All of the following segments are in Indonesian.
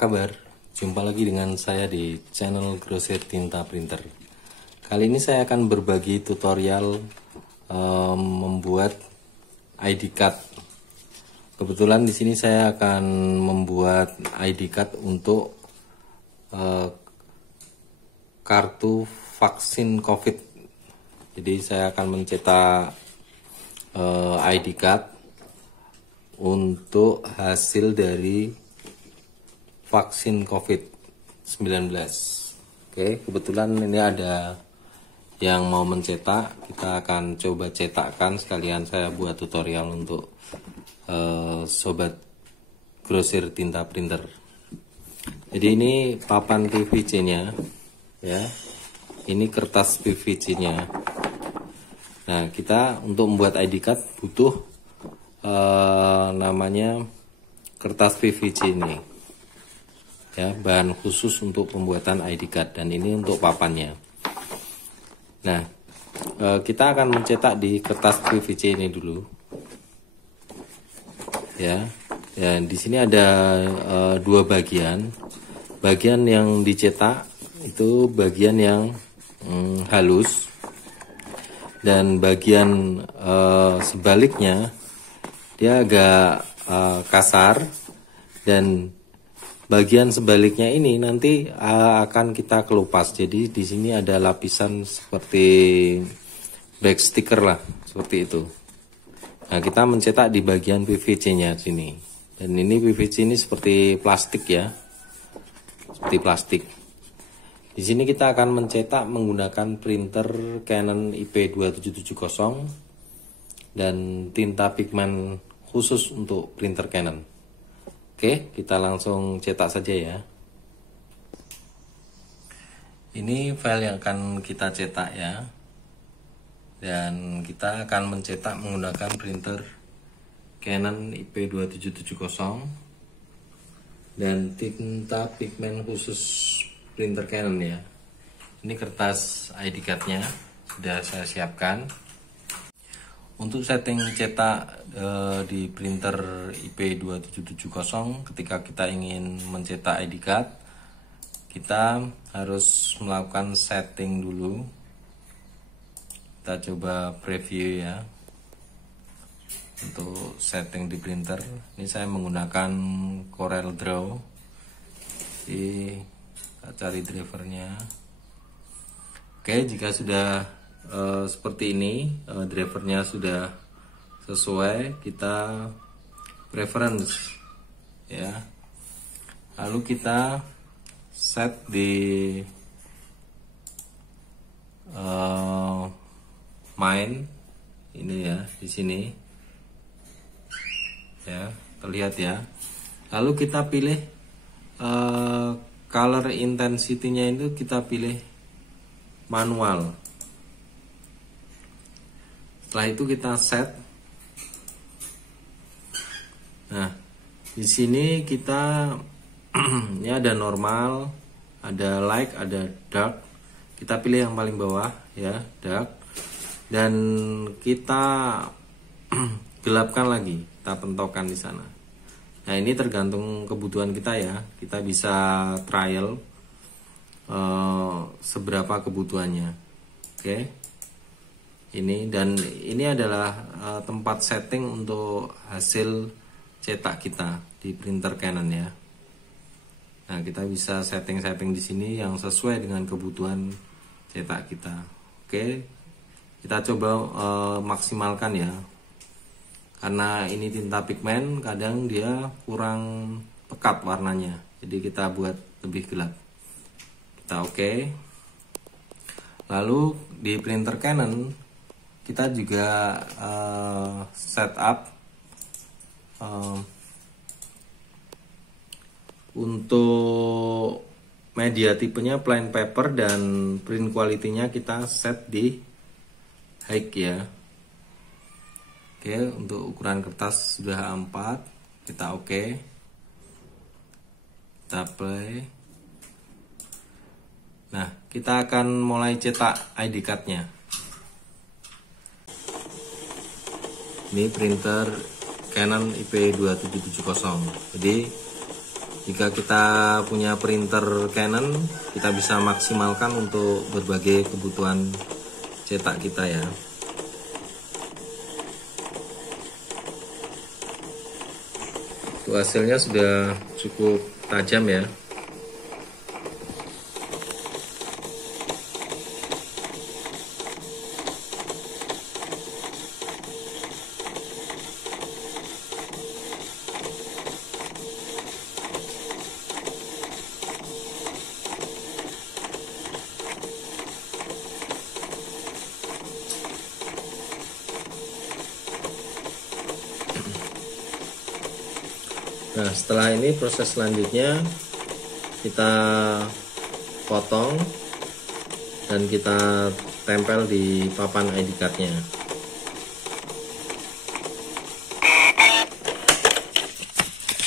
kabar? Jumpa lagi dengan saya di channel Grosir Tinta Printer. Kali ini saya akan berbagi tutorial membuat ID card. Kebetulan di sini saya akan membuat ID card untuk kartu vaksin COVID. Jadi saya akan mencetak ID card untuk hasil dari vaksin COVID-19. Oke, kebetulan ini ada yang mau mencetak. Kita akan coba cetakkan, sekalian saya buat tutorial untuk sobat grosir tinta printer. Jadi ini papan PVC-nya, ya. Ini kertas PVC-nya. Nah, kita untuk membuat ID card butuh namanya kertas PVC ini. Ya, bahan khusus untuk pembuatan ID card, dan ini untuk papannya. Nah, kita akan mencetak di kertas PVC ini dulu. Ya, di sini ada dua bagian. Bagian yang dicetak itu bagian yang halus, dan bagian sebaliknya dia agak kasar, dan bagian sebaliknya ini nanti akan kita kelupas. Jadi di sini ada lapisan seperti back sticker lah, seperti itu. Nah, kita mencetak di bagian PVC-nya sini. Dan ini PVC ini seperti plastik, ya. Seperti plastik. Di sini kita akan mencetak menggunakan printer Canon IP2770 dan tinta pigmen khusus untuk printer Canon. Oke, kita langsung cetak saja, ya. Ini file yang akan kita cetak, ya. Dan kita akan mencetak menggunakan printer Canon IP2770 dan tinta pigmen khusus printer Canon, ya. Ini kertas ID card-nya sudah saya siapkan. Untuk setting cetak di printer IP2770, ketika kita ingin mencetak ID card, kita harus melakukan setting dulu. Kita coba preview, ya. Untuk setting di printer, ini saya menggunakan Corel Draw. Jadi kita cari drivernya. Oke, jika sudah seperti ini, drivernya sudah sesuai, kita preference, ya. Lalu kita set di main ini, ya, di sini, ya, terlihat, ya. Lalu kita pilih color intensity-nya, itu kita pilih manual. Setelah itu kita set. Nah, di sini kita ini ada normal, ada light, ada dark. Kita pilih yang paling bawah, ya, dark. Dan kita gelapkan lagi, kita pentokkan di sana. Nah, ini tergantung kebutuhan kita, ya. Kita bisa trial seberapa kebutuhannya. Oke. Ini, dan ini adalah tempat setting untuk hasil cetak kita di printer Canon, ya. Nah, kita bisa setting-setting di sini yang sesuai dengan kebutuhan cetak kita. Oke, kita coba maksimalkan, ya. Karena ini tinta pigmen, kadang dia kurang pekat warnanya, jadi kita buat lebih gelap. Kita oke. Lalu di printer Canon kita juga setup untuk media tipenya plain paper, dan print quality-nya kita set di high, ya. Oke, untuk ukuran kertas sudah A4, kita oke. Kita play. Nah, kita akan mulai cetak ID card-nya. Ini printer Canon IP2770. Jadi Jika kita punya printer Canon, kita bisa maksimalkan untuk berbagai kebutuhan cetak kita ya. Itu hasilnya sudah cukup tajam ya. Nah, setelah ini proses selanjutnya kita potong dan kita tempel di papan ID card-nya.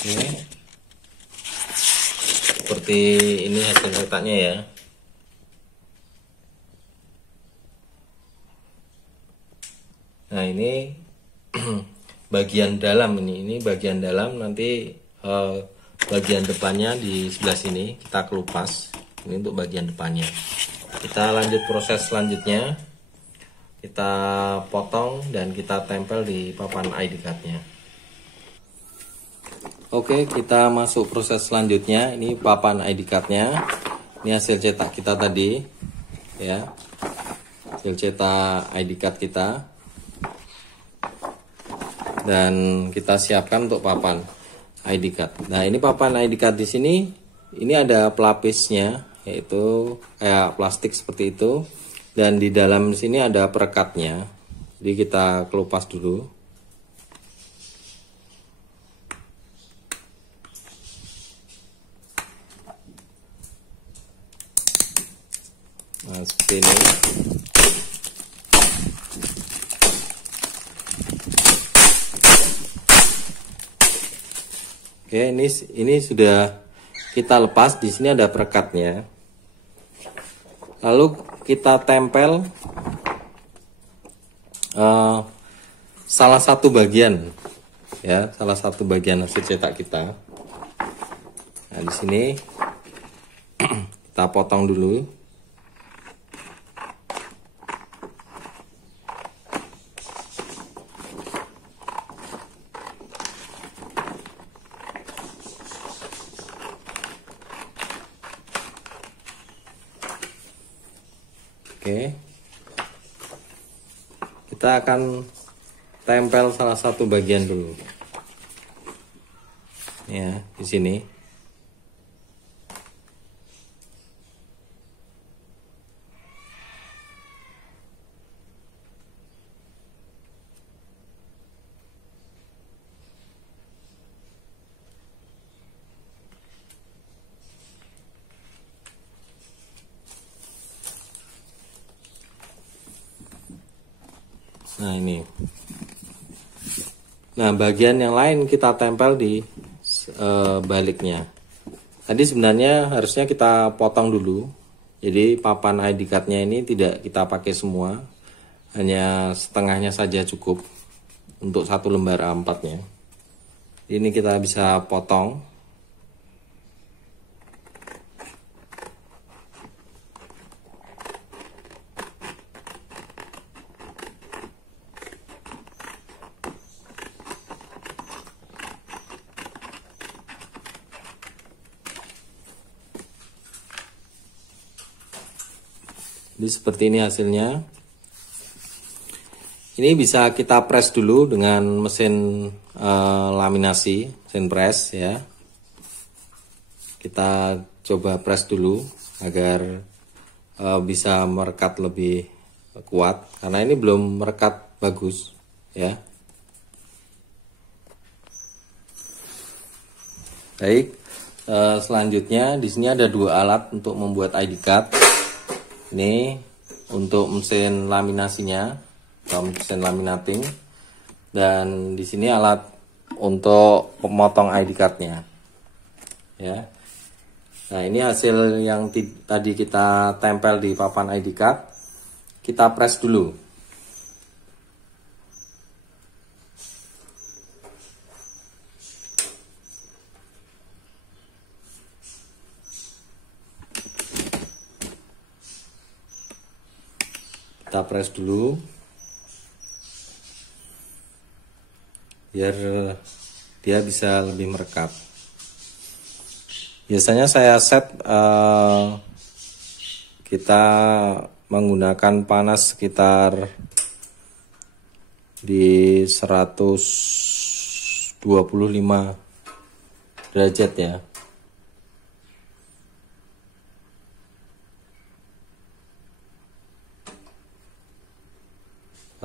Oke. Seperti ini hasil cetaknya ya. Nah, ini bagian dalam, ini bagian dalam, nanti bagian depannya di sebelah sini kita kelupas. Ini untuk bagian depannya. Kita lanjut proses selanjutnya, kita potong dan kita tempel di papan ID card-nya. Oke, kita masuk proses selanjutnya. Ini papan ID card-nya. Ini hasil cetak kita tadi ya, hasil cetak ID card kita, dan kita siapkan untuk papan ID card. Nah, ini papan ID card di sini, ini ada pelapisnya, yaitu kayak plastik seperti itu, dan di dalam sini ada perekatnya. Jadi kita kelupas dulu. Nah, seperti ini. Oke, ini sudah kita lepas. Di sini ada perekatnya. Lalu kita tempel salah satu bagian ya, salah satu bagian hasil cetak kita. Nah, di sini kita potong dulu. Oke, kita akan tempel salah satu bagian dulu ya, di sini. Nah, ini. Nah, bagian yang lain kita tempel di baliknya. Tadi sebenarnya harusnya kita potong dulu. Jadi papan ID card-nya ini tidak kita pakai semua, hanya setengahnya saja cukup untuk satu lembar A4-nya. Ini kita bisa potong. Jadi seperti ini hasilnya. Ini bisa kita press dulu dengan mesin laminasi, mesin press ya. Kita coba press dulu agar bisa merekat lebih kuat, karena ini belum merekat bagus ya. Baik, selanjutnya di sini ada dua alat untuk membuat ID card. Ini untuk mesin laminasinya atau mesin laminating, dan di sini alat untuk pemotong ID cardnya ya. Nah, ini hasil yang tadi kita tempel di papan ID card. Kita press dulu. Kita press dulu biar dia bisa lebih merekap. Biasanya saya set kita menggunakan panas sekitar di 125 derajat ya.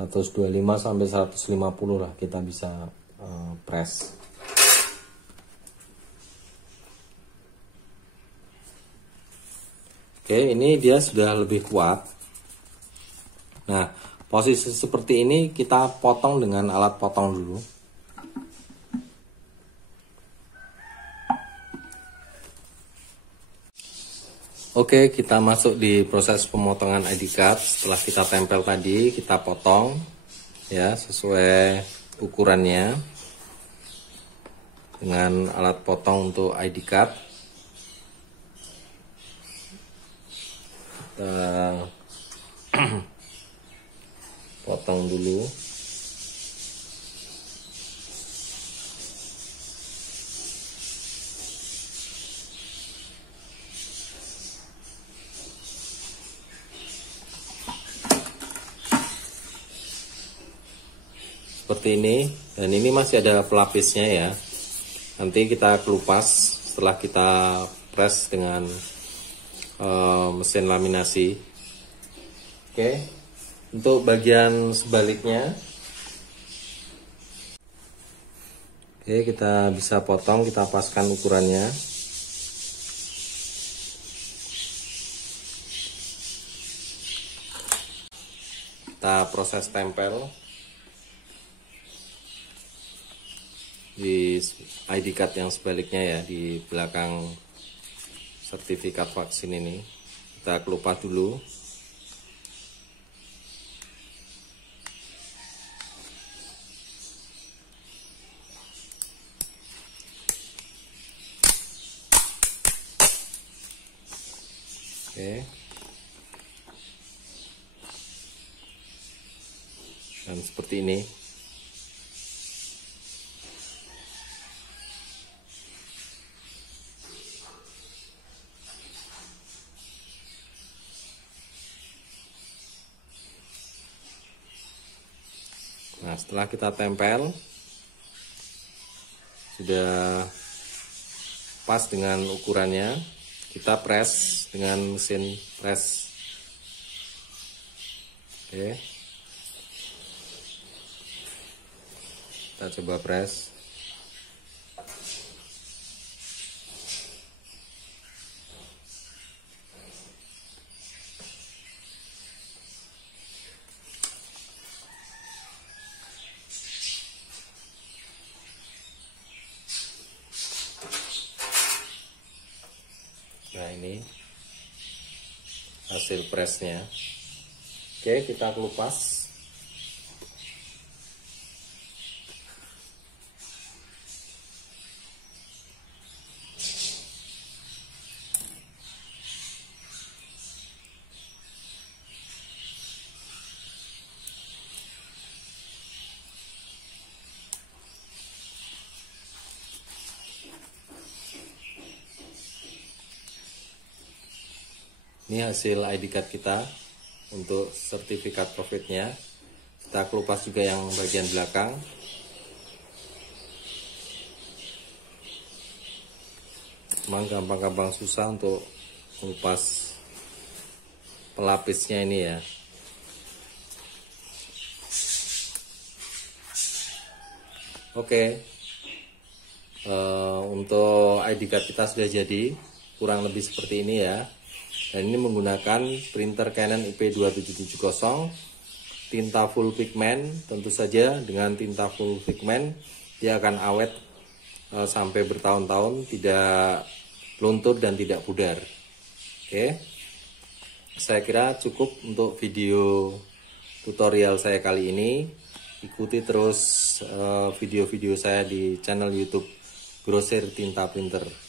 Terus 25 sampai 150 lah kita bisa press. Oke, ini dia sudah lebih kuat. Nah, posisi seperti ini kita potong dengan alat potong dulu. Oke, kita masuk di proses pemotongan ID card. Setelah kita tempel tadi, kita potong ya sesuai ukurannya dengan alat potong untuk ID card. Kita potong dulu. Seperti ini, dan ini masih ada pelapisnya ya. Nanti kita kelupas setelah kita press dengan mesin laminasi. Oke, untuk bagian sebaliknya, oke, kita bisa potong, kita paskan ukurannya. Kita proses tempel di ID card yang sebaliknya ya, di belakang sertifikat vaksin ini. Kita kelupas dulu. Oke. Dan seperti ini. Nah, setelah kita tempel sudah pas dengan ukurannya, kita press dengan mesin press. Oke, kita coba press. Nah, ini hasil pressnya. Oke, kita kelupas. Ini hasil ID card kita untuk sertifikat COVID-nya. Kita kelupas juga yang bagian belakang. Memang gampang-gampang susah untuk mengupas pelapisnya ini ya. Oke, untuk ID card kita sudah jadi, kurang lebih seperti ini ya. Dan ini menggunakan printer Canon IP2770, tinta full pigment. Tentu saja dengan tinta full pigment dia akan awet sampai bertahun-tahun, tidak luntur dan tidak pudar. Oke, saya kira cukup untuk video tutorial saya kali ini. Ikuti terus video-video saya di channel YouTube Grosir Tinta Printer.